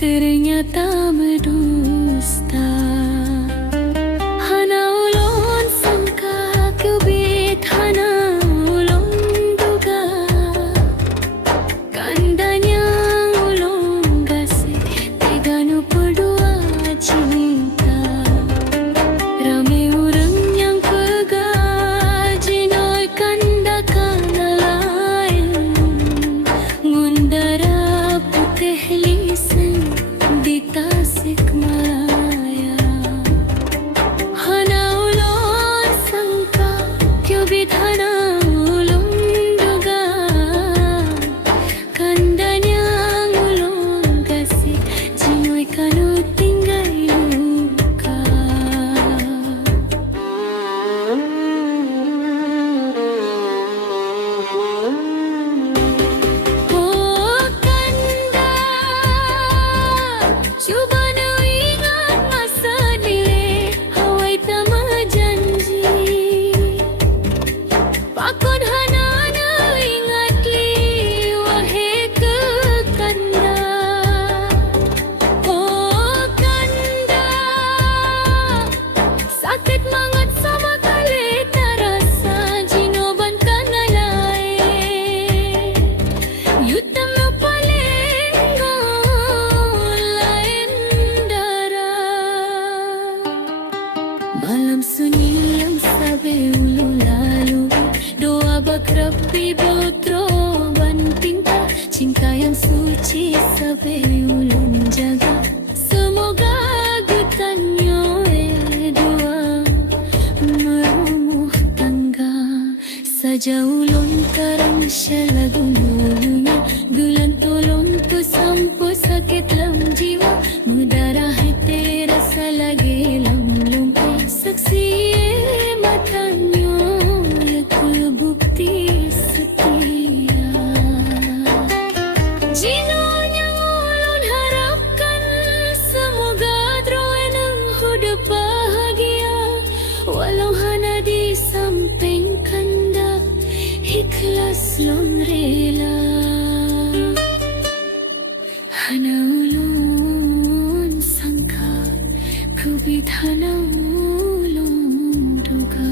ternyata berdusta. Hana ulun sangka kubit, hana ulun duga, kandanya ulun kasih tega nu berdua cinta. Ramai orang yang pegang jinoi kanda kana lain, ngundara putih lisan di Tasikmalaya. Hana ulun sangka kubit, hana ulun duga, kandanya ulun kasih jinoi kanu tinggal luka. Oh kanda, cuba nu ingat masa dile, hawai tama janji. Pakon hana nu ingat li, wahe ke kanda. Oh kanda, sakit mangat sama kali terasa jinoban kana lain. Yutam nu paling lain darah. Malam sunyi yang sabe ulu lalu, doa bakrabi botro bantinta, cinta yang suci sabe ulun jaga. Semoga gutanyo dua merumuh tangga. Saja ulun karang syalagu nulunya, gulan tolong tu sampo sakit lam jiwa, mudarah hati rasa lagi lam lumpai. Saksi matanyo ya ku bukti setia. Jinonya ulun harapkan semoga droe nang hidup bahagia, walau hana di samping kanda, ikhlas lon rela. Hana ulun sangka kubit, hana ulun duga.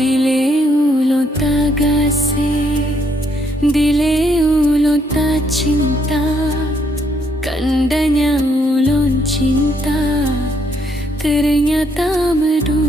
Dile ulo ta gasi, dile ulo ta cinta, kandanya ulun cinta, ternyata berdusta.